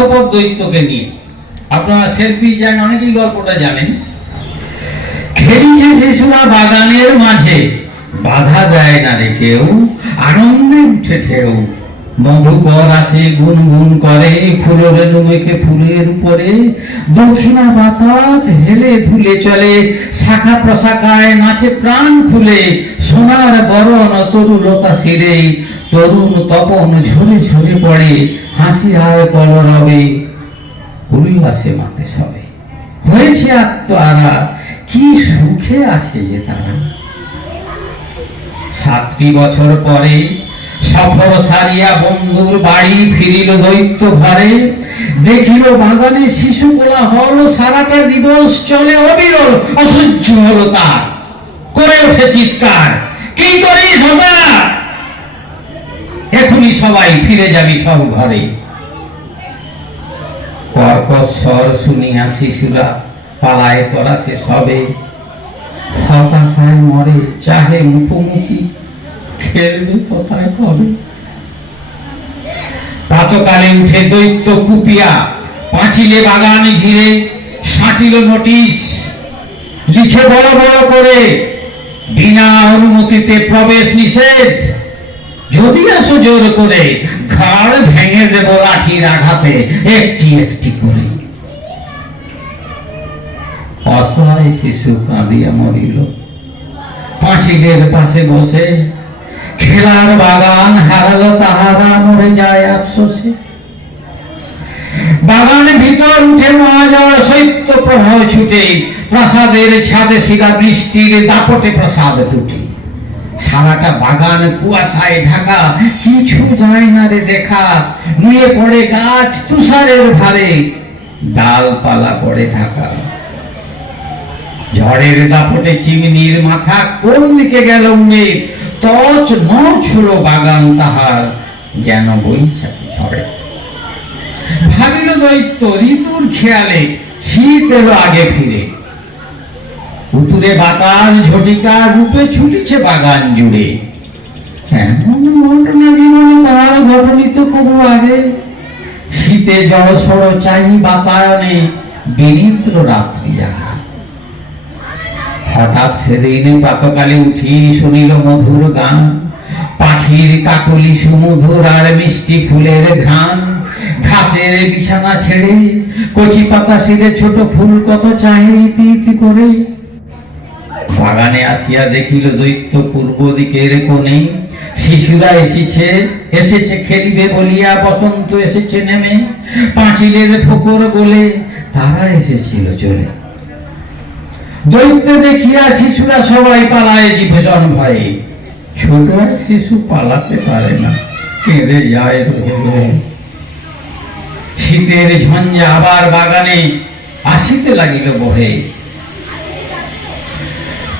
স্বার্থপর দৈত্যকে নিয়ে। আপনারা সেলফি জানেন, অনেকেই গল্পটা জানেন। খেলছে শিশুরা বাগানের মাঝে, বাধা দেয় না রে কেউ, আনন্দে উঠে ঢেউ। মধুকর আসে গুনগুন করে, ফুলের মেখে ফুলের উপরে। দক্ষিণা বাতাস হেলে ধুলে চলে, শাখা প্রশাখায় নাচে প্রাণ খুলে। সোনার বরণ তরুলতা শিরে, তরুণ তপন ঝরে ঝরে পড়ে। হাসি আর কলরবে, উল্লাসে মাতে সবে। হয়েছে আত্মহারা, কি সুখে আছে যে তারা। 7টি বছর পরে সফর সারিয়া বন্ধুর বাড়ি ফিরিল দৈত্য ঘরে। দেখিল বাগানে শিশু কোলাহল, সারাটা দিবস চলে অবিরল। অসহ্য হলো তার, করে ওঠে চিৎকার, কি করিস হতা? এখনই সবাই ফিরে যাবি সব ঘরে। কর্কশ স্বর শুনিয়া শিশুরা পালায় তরাছে সবে। হতাশায় মরে চাহে মুখোমুখি, খেলবে তথায় কবে। প্রাতকালে উঠে দৈত্য কুপিয়া পাঁচিলে বাগান ঘিরে সাঁটিল নোটিশ, লিখে বড় বড় করে, বিনা অনুমতিতে প্রবেশ নিষেধ। যদি আসো জোর করে, ঘাড় ভেঙে দেব লাঠির আঘাতে একটি একটি করে। অসহায় শিশু কাঁদিয়া মরিল পাঁচিলের পাশে বসে। খেলার বাগান হারালো তাহারা, মরে যায় আফসোসে। বাগানের ভিতর উঠে মহাজড় শৈত্য প্রবাহ ছুটে। প্রাসাদের ছাদে শিলা বৃষ্টির দাপটে প্রসাদ টুটে। সারাটা বাগান কুয়াশায় ঢাকা, কিছু যায় না রে দেখা। নুয়ে পড়ে গাছ তুষারের ভারে, ডালপালা পড়ে ঢাকা। ঝড়ের দাপটে চিমনির মাথা কোন দিকে গেল উড়ে। তছ নছ হলো বাগান তাহার, যেন বৈশাখী ঝড়ে। ভাবিল দৈত্য ঋতুর খেয়ালে, শীত এলো আগে ফিরে। উতুরে বাতাস ঝটিকা রূপে ছুটিছে বাগান জুড়ে। এমন ঘটনা জীবনে তার ঘটনিত কবু আগে। শীতে জড়সড় চাই বাতায়নে, বিনিদ্র রাত্রি জাগা। হঠাৎ সেদিন প্রাতকালে উঠি শুনিল মধুর গান। পাখির কাকলি সুমধুর আর মিষ্টি ফুলের ঘ্রাণ। ঘাসের বিছানা ছেড়ে কচি পাতা ছিঁড়ে ছোট ফুল কত চাহে ইতি ইতি করে। বাগানে আসিয়া দেখিল দৈত্য পূর্ব দিকের কোণে। শিশুরা এসেছে খেলিবে বলিয়া, বসন্ত এসেছে নেমে। পাঁচিলের ফোকর গলে তারা এসেছিল চলে। দৈত্য দেখিয়া শিশুরা সবাই পালায় জীবজন ভয়ে। ছোট এক শিশু পালাতে পারে না, কেঁদে যায় রোহে রোহে। শীতের ঝঞ্ঝা আবার বাগানে আসিতে লাগিল বহে।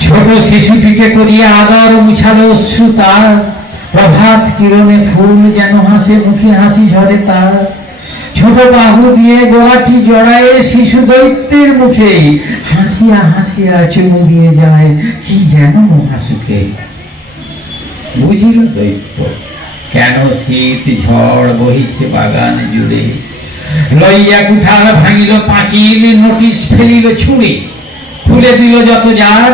ছোট শিশুটিকে করিয়া আদর মুছালো অশ্রু তার। প্রভাত কিরণে ফুল যেন হাসে, মুখে হাসি ঝরে তার। ছোট বাহু দিয়ে গলাটি জড়ায় শিশু দৈত্যের মুখে। হাসিয়া হাসিয়া চুমু দিয়ে যায়, কি যেন মহাসুখে। বুঝিল দৈত্য কেন শীত ঝড় বহিছে বাগান জুড়ে। লইয়া কুঠার ভাঙিল পাঁচিল, নোটিশ ফেলিল ছুঁড়ে। খুলে দিল যত যার,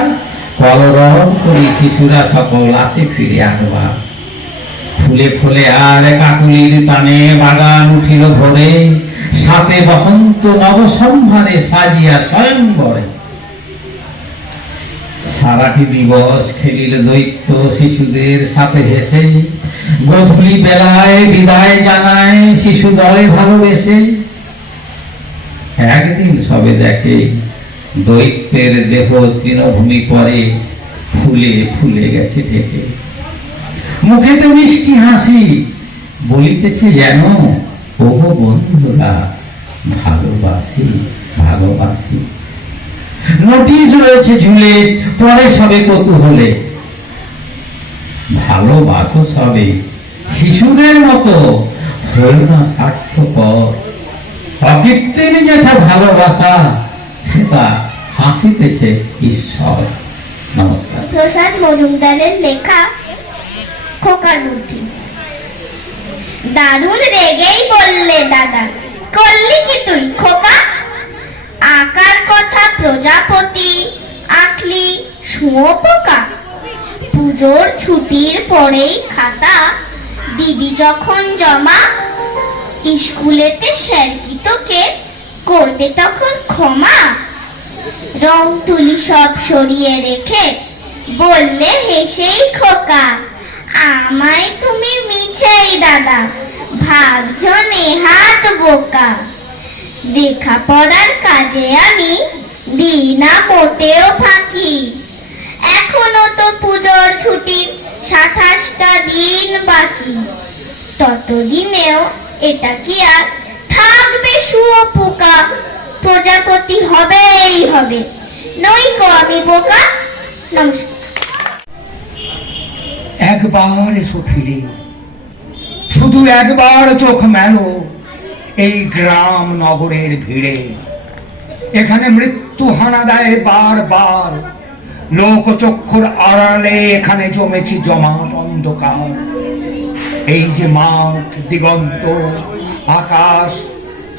কলরব করে শিশুরা সকল আসে ফিরে আরবার। ফুলে ফুলে আর কাকুলির টানে বাগান উঠিল ভরে। সাথে বসন্ত নবসম্ভারে সাজিয়া স্বয়ংবরে। সারাটি দিবস খেলিল দৈত্য শিশুদের সাথে হেসে। গধূলি বেলায় বিদায় জানায় শিশু দলে ভালোবেসে। একদিন সবে দেখে দৈত্যের দেহ তৃণভূমি পরে, ফুলে ফুলে গেছে ঢেকে। মুখেতে মিষ্টি হাসি, বলিতেছে যেন, ওগো বন্ধুরা ভালোবাসি ভালোবাসি। নোটিশ রয়েছে ঝুলে, পরে সবে কৌতূহলে। ভালোবাসো সবে শিশুদের মতো, হল না স্বার্থপর। অকৃত্রিমী যেথা ভালোবাসা, সেটা হাসিতেছে ঈশ্বর। নমস্কার। প্রসাদ মজুমদারের লেখা খোকার বুদ্ধি। দারুণ রেগেই বললে দাদা, করলি কি তুই খোকা? আকার কথা প্রজাপতি, আঁকলি শুঁয়োপোকা। পুজোর ছুটির পরেই খাতা দিদি যখন জমা, স্কুলেতে স্যার কি তোকে করবে তখন ক্ষমা? রং তুলি সব সরিয়ে রেখে বললে হেসেই খোকা, আমায় তুমি মিছেই দাদা ভাবছো নেহাত বোকা। লেখাপড়ার কাজে আমি দিই না মোটেও ফাঁকি, এখনো তো পুজোর ছুটির ২৭টা দিন বাকি। ততদিনেও এটা কি আর থাকবে শুঁয়োপোকা? প্রজাপতি হবেই হবে, নইকো আমি বোকা। নমস্কার। একবার এসো ফিরে, শুধু একবার চোখ মেলো এই গ্রাম নগরের ভিড়ে। এখানে মৃত্যু হানা দেয় বারবার, লোকচক্ষুর আড়ালে এখানে জমেছি জমাট অন্ধকার। এই যে মাঠ, দিগন্ত, আকাশ,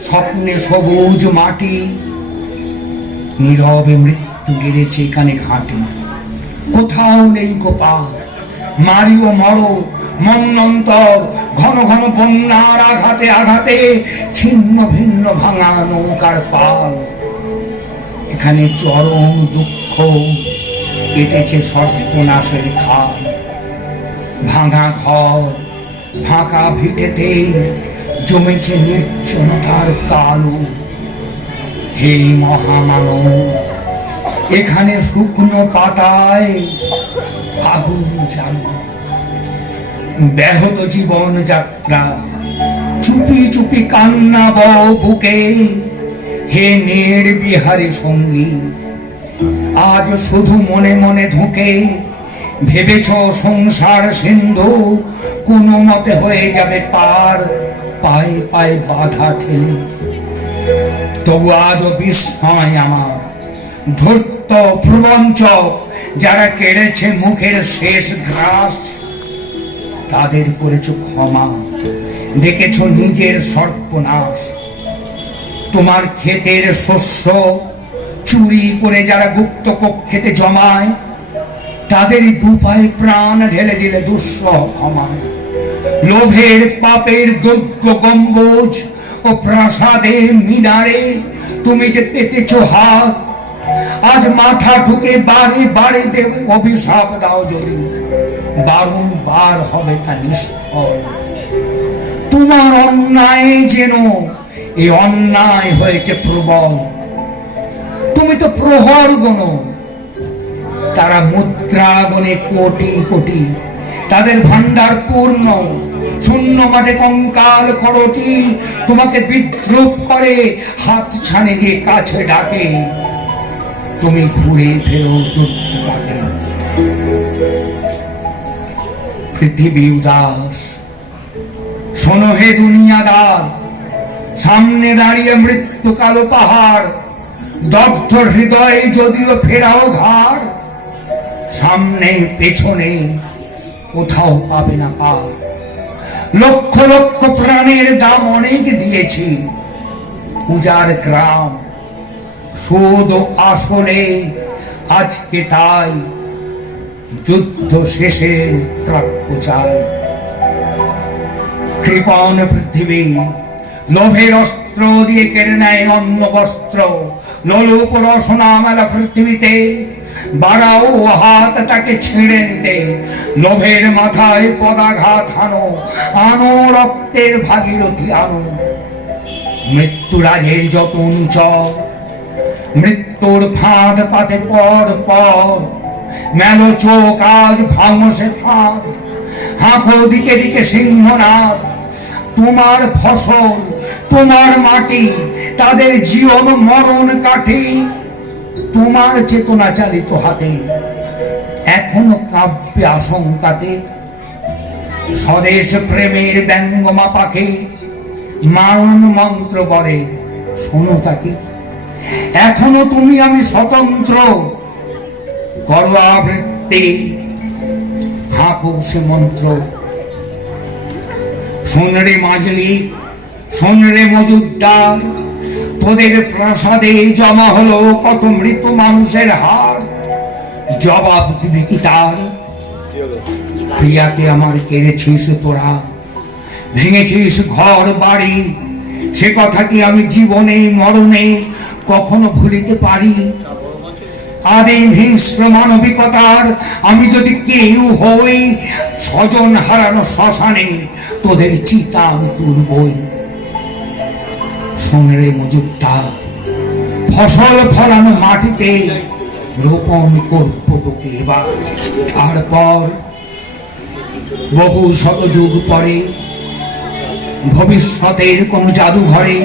স্বপ্নে সবুজ মাটি, নীরবে মৃত্যু গেড়েছে এখানে ঘাঁটি। কোথাও নেই গোপাল, মারিও মরো মন্বন্তর, ঘন ঘন বন্যার আঘাতে আঘাতে ছিন্ন ভিন্ন ভাঙা নৌকার পাল। এখানে চরম দুঃখ কেটেছে সর্বনাশের খাল। ভাঙা ঘর, ফাঁকা ভিটেতে জমেছে নির্জনতার কালো। হে মহামানব, এখানে শুকনো পাতায় আগুন জ্বালো। ব্যাহত জীবন যাত্রা, চুপি চুপি কান্না বও বুকে। হে নির্বিহারী সঙ্গী, আজ শুধু মনে মনে ধুকে ভেবেছ সংসার সিন্ধু কোনো মতে হয়ে যাবে পার, পায়ে পায়ে বাধা ঠেলে। তবু আজও বিস্ময় আমার, ধূর্ত প্রবঞ্চক যারা কেড়েছে মুখের শেষ গ্রাস, তাদের করেছ ক্ষমা, দেখেছ নিজের সর্বনাশ। তোমার ক্ষেতের শস্য চুরি করে যারা গুপ্ত কক্ষেতে জমায়, তাদেরই দুপায়ে প্রাণ ঢেলে দিলে দুঃসহ ক্ষমায়। লোভের পাপের দুর্গ গম্বুজ ও প্রাসাদে মিনারে তুমি যে পেতেছ হাত, আজ মাথা ঠুকে বারে বারে দেবে অভিশাপ দাও যদি, বারংবার হবে তা নিষ্ফল। তোমার অন্যায় যেন এই অন্যায় হয়েছে প্রবল। তুমি তো প্রহর গণ, তারা মুদ্রা গণে কোটি কোটি, তাদের ভান্ডার পূর্ণ। শূন্য মাঠে কঙ্কাল করটি তোমাকে বিদ্রুপ করে, হাত ছানে দিয়ে কাছে ডাকে, তুমি ঘুরে ফেরো দুর্গটাকে। পৃথিবী উদাস, শোনো হে দুনিয়াদার, সামনে দাঁড়িয়ে মৃত্যু কালো পাহাড়। দগ্ধ হৃদয়ে যদিও ফেরাও ঘাড়, সামনে পেছনে কোথাও পাবে না পার। লক্ষ লক্ষ প্রাণের দাম অনেক দিয়েছি, পূজার গ্রাম সুদ আসলে আজকে তাই যুদ্ধ শেষের প্রাপ্য চাই। কৃপণ পৃথিবী লোভের অস্ত্র দিয়ে কেড়ে নেয় অন্ন বস্ত্র। লোলুপ রসনা মেলা পৃথিবীতে, বাড়াও হাত তাকে ছিঁড়ে নিতে। লোভের মাথায় পদাঘাত হানো, আনো রক্তের ভাগীরথী আনো। মৃত্যুরাজের যত অনুচর, মৃত্যুর ফাঁদ পাতে পর পর। মেলো চোখ আজ ভাঙো সে ফাঁদ, হাঁকো দিকে দিকে সিংহনাদ। তোমার ফসল, তোমার মাটি, তাদের জীবন মরণ কাঠি তোমার চেতনা চালিত হাতে। এখনো কাব্যে আশঙ্কাতে স্বদেশ প্রেমের ব্যঙ্গমা পাখি মারণ মন্ত্র বলে, শোনো তাকে। এখনো তুমি আমি স্বতন্ত্র, করো আবৃত্তি, হাঁকো সে মন্ত্র। সোনারে মাজলি শোন রে মজুদ্দার, তোদের প্রাসাদে জমা হলো কত মৃত মানুষের হাড়, জবাব দিবি কি তার? প্রিয়াকে আমার কেড়েছিস তোরা, ভেঙেছিস ঘর বাড়ি, সে কথা কি আমি জীবনে মরণে কখনো ভুলিতে পারি? আদিম হিংস্র মানবিকতার আমি যদি কেউ হই, স্বজন হারানো শ্মশানে তোদের চিতা আমি তুলবই। সোনরে মজুদ্দার, ফসল ফলানো মাটিতে রোপণ করবো তোকে এবার। তারপর বহু শতযুগ পরে ভবিষ্যতের কোন জাদুঘরে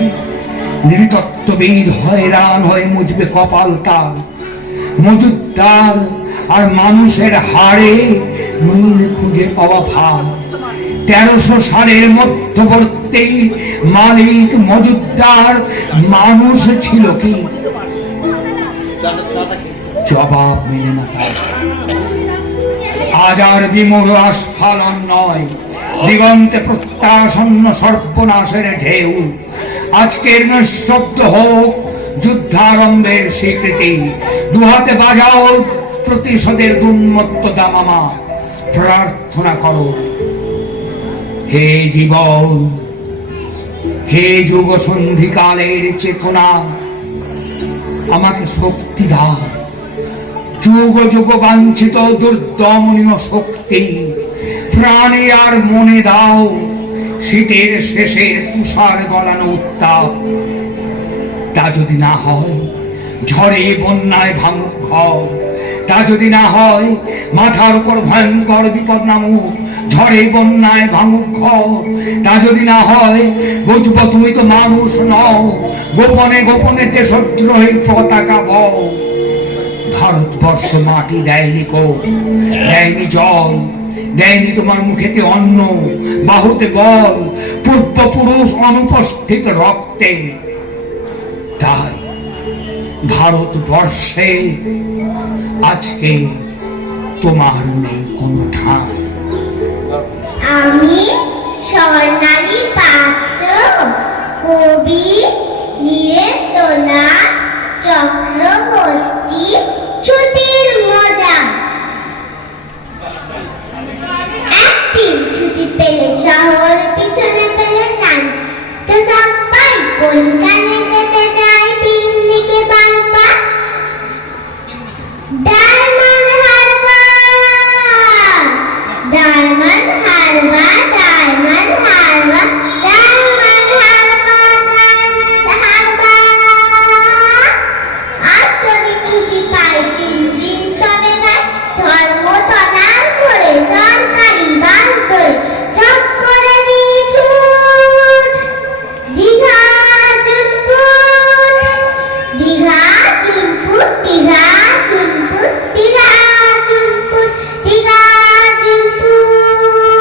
নৃতত্ত্ববিদ হয়রান হয়ে মুজবে কপাল তার। মজুদ্দার আর মানুষের হাড়ে মিল খুঁজে পাওয়া ভার। 1300 সালের মধ্যবর্তী মালিক মজুদ্দার মানুষ ছিল কি? জবাব মেলে না তার। আজ আর বিমূঢ় আস্ফালন নয়, দিগন্তে প্রত্যাসন্ন সর্বনাশের ঢেউ। আজকের নিঃশব্দ হোক যুদ্ধারম্ভের স্বীকৃতি, দুহাতে বাজাও প্রতিশোধের উন্মত্ত দামামা। প্রার্থনা করো হে জীবন, হে যুগ সন্ধিকালের চেতনা, আমাকে শক্তি দাও, যুগ যুগ বাঞ্ছিত দুর্দমনীয় শক্তি। প্রাণে আর মনে দাও শীতের শেষের তুষার গলানো উত্তাপ। তা যদি না হয় ঝড়ে বন্যায় ভাঙুক ঘর, তা যদি না হয় মাথার উপর ভয়ঙ্কর বিপদ নামুক, ঝড়ে বন্যায় ভাঙুক ঘর, তা যদি না হয় বুঝবো তুমি তো মানুষ নও, গোপনে গোপনে দেশদ্রোহী পতাকা বও। ভারতবর্ষ মাটি দেয়নি কো, দেয়নি জল, দেয়নি তোমার মুখেতে অন্ন, বাহুতে বল, পূর্বপুরুষ অনুপস্থিত রক্তে। তাই ভারতবর্ষে আজকে তোমার নেই কোনো ঠাঁই। আমি স্বর্ণালী পাত্র, কবি নীরেন্দ্রনাথ চক্রবর্তী, ছুটির মজা। একদিন ছুটি পেলে শহর, পিছনে পেলে টান, তো সবাই কোনখানে যেতে যায় পিকনিকে বারবার। ডায়মন্ড হারবার, ডায়মন্ড হারবার, ডায়মন্ড হারবার, ডায়মন্ড হারবার, ডায়মন্ড হারবার। আর যদি ছুটি পাই 3 দিন তবে ভাই, ধর্মতলার মোড়ে সরকারি বাস ধরে সব করে দিই ছুট। দীঘা চুনপুট, দীঘা চুনপুট, দীঘা চুনপুট, দীঘা চুনপুট, দীঘা চুনপুট।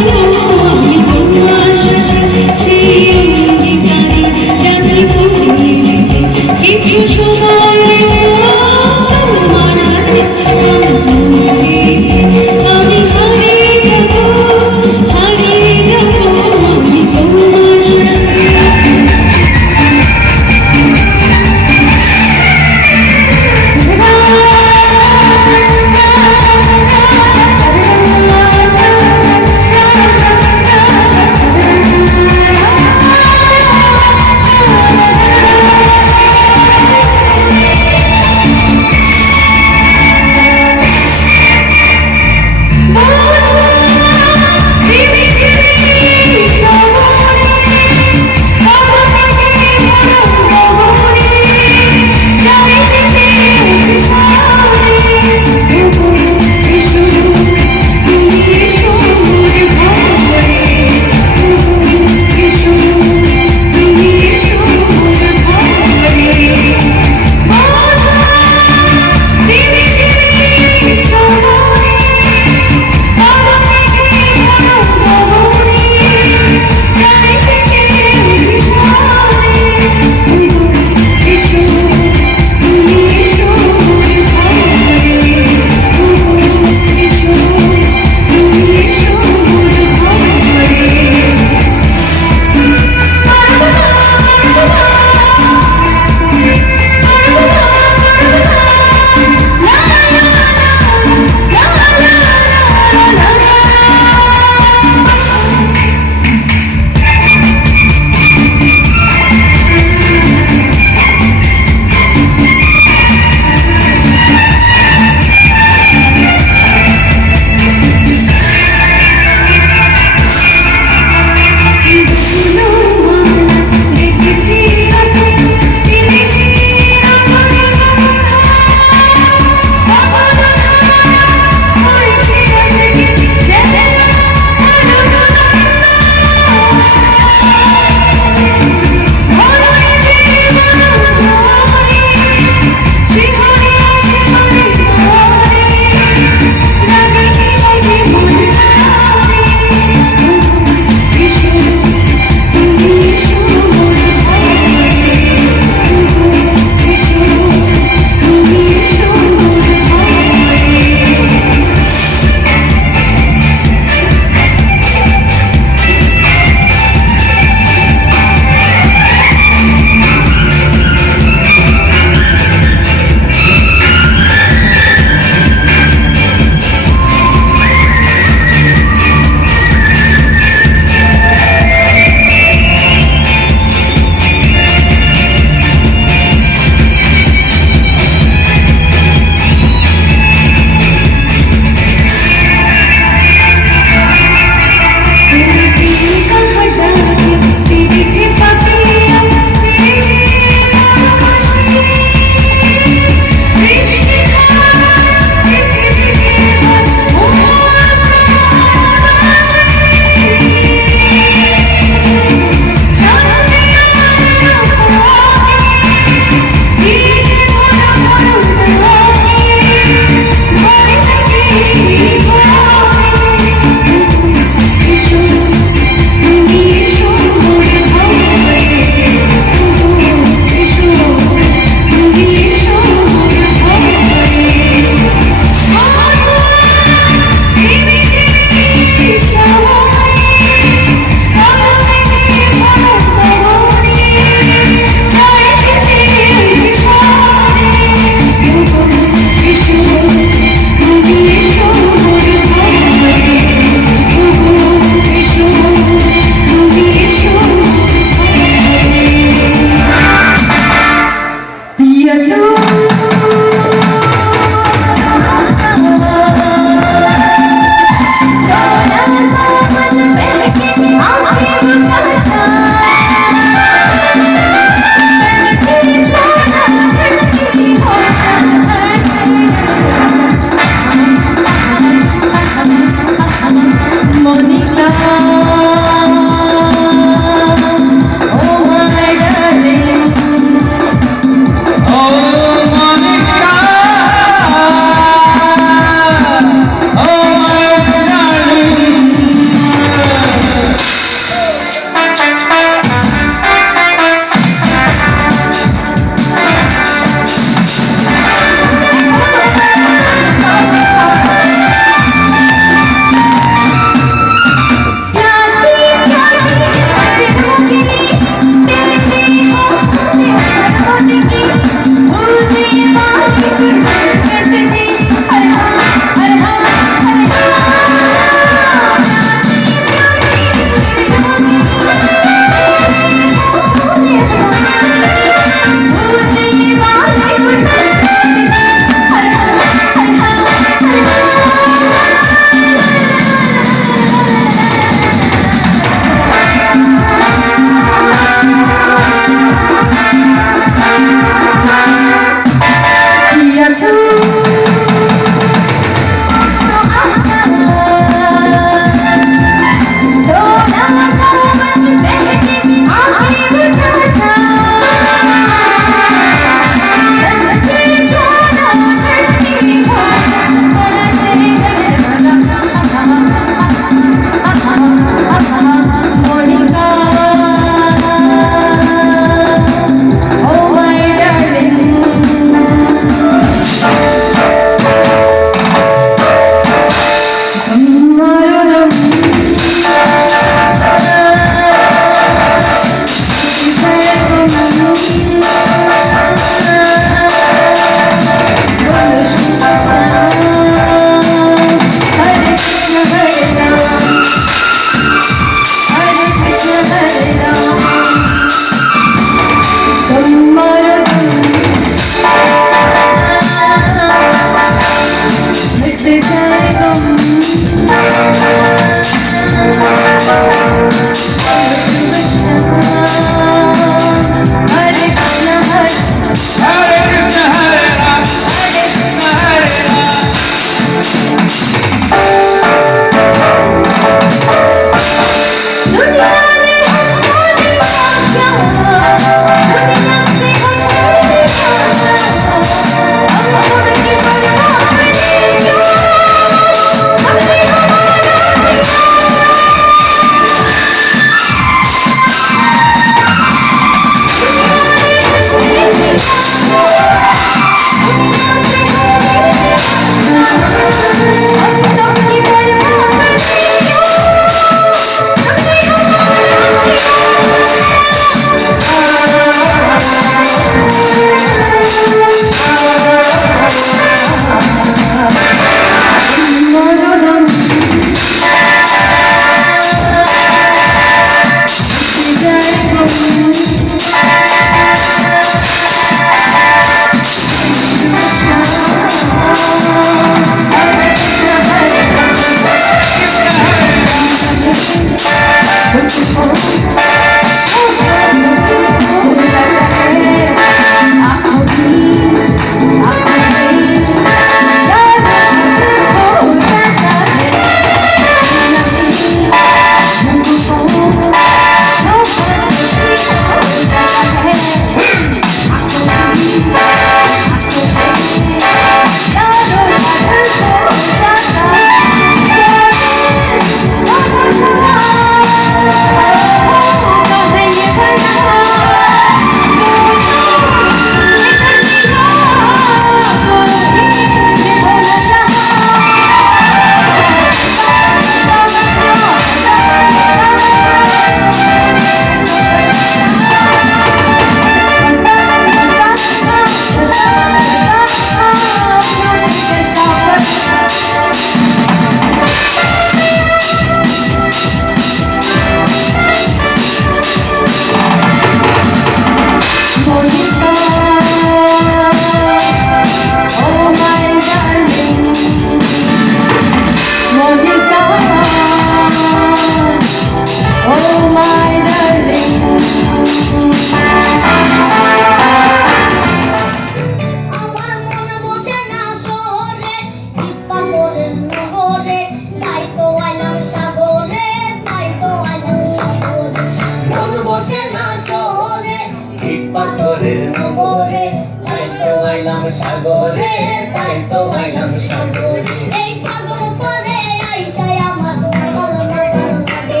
সাগরে তাই তো আইলাম সাগরে এই সাগর পরে আইসাই আমার মাতাল মাতাল লাগে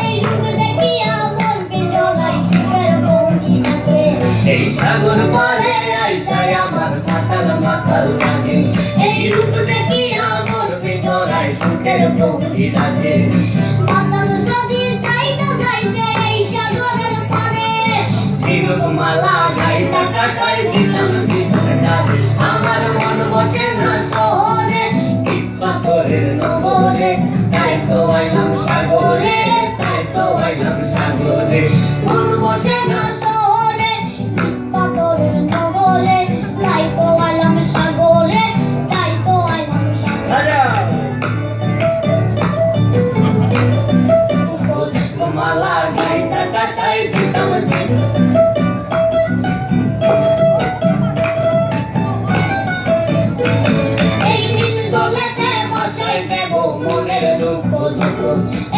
এই রূপ দেখিয়া মন বিজলাই সুখের বন্দি থাকে এই সাগর পারে আইসায় আমার মাতাল মাতাল লাগে এই রূপ দেখিয়া মন বিজড়ায় সুখের ভক্তি রাজে মাতাল যদি যাইতে যাইতে এই সাগরের পারে ঝিনুক মালা গাইতা কাটাই দিতাম জীবন রাজে আমার মন বসে না শহরে ইট পাথরের নগরে তাই তো আইলাম সাগরে তাই তো আইলাম সাগরে মন বসে না শহরে পাথরের নগরে তাই তো আইলাম সাগরে তাই তো আইলাম সাগরে মালা গাইতা কাটাই দিতাম জীবন এই নীল জলেতে ভাষায় দেব মনের দুঃখ যত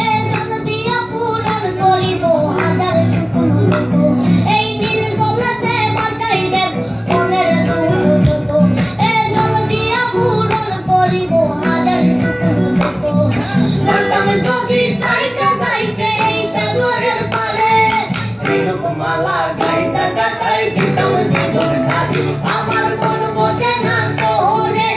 এ জল দিয়া পূরণ করিব হাজার শুকনো যত এই নীল জলেতে ভাসাই দেব মনের দুঃখ যত এ জল দিয়া পূরণ করিব হাজার শুকনো যত জানতাম যদি তাইতে যাইতে এই সাগরের পারে ঝিনুক মালা গাইতা কাটাই দিতাম জীবন ঢালি আমার মন বসে না শহরে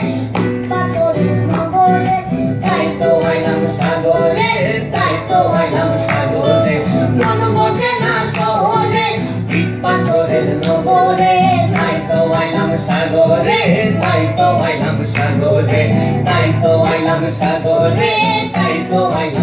পাথরের নগরে তাই তো আইলাম সাগরে তাই তো আইলাম সাগরে মন বসে না শহরে ইট পাথরের নগরে তাই তো আইলাম সাগরে তাই তো আইলাম সাগরে তাই তো আইলাম সাগরে তাই তো আইলাম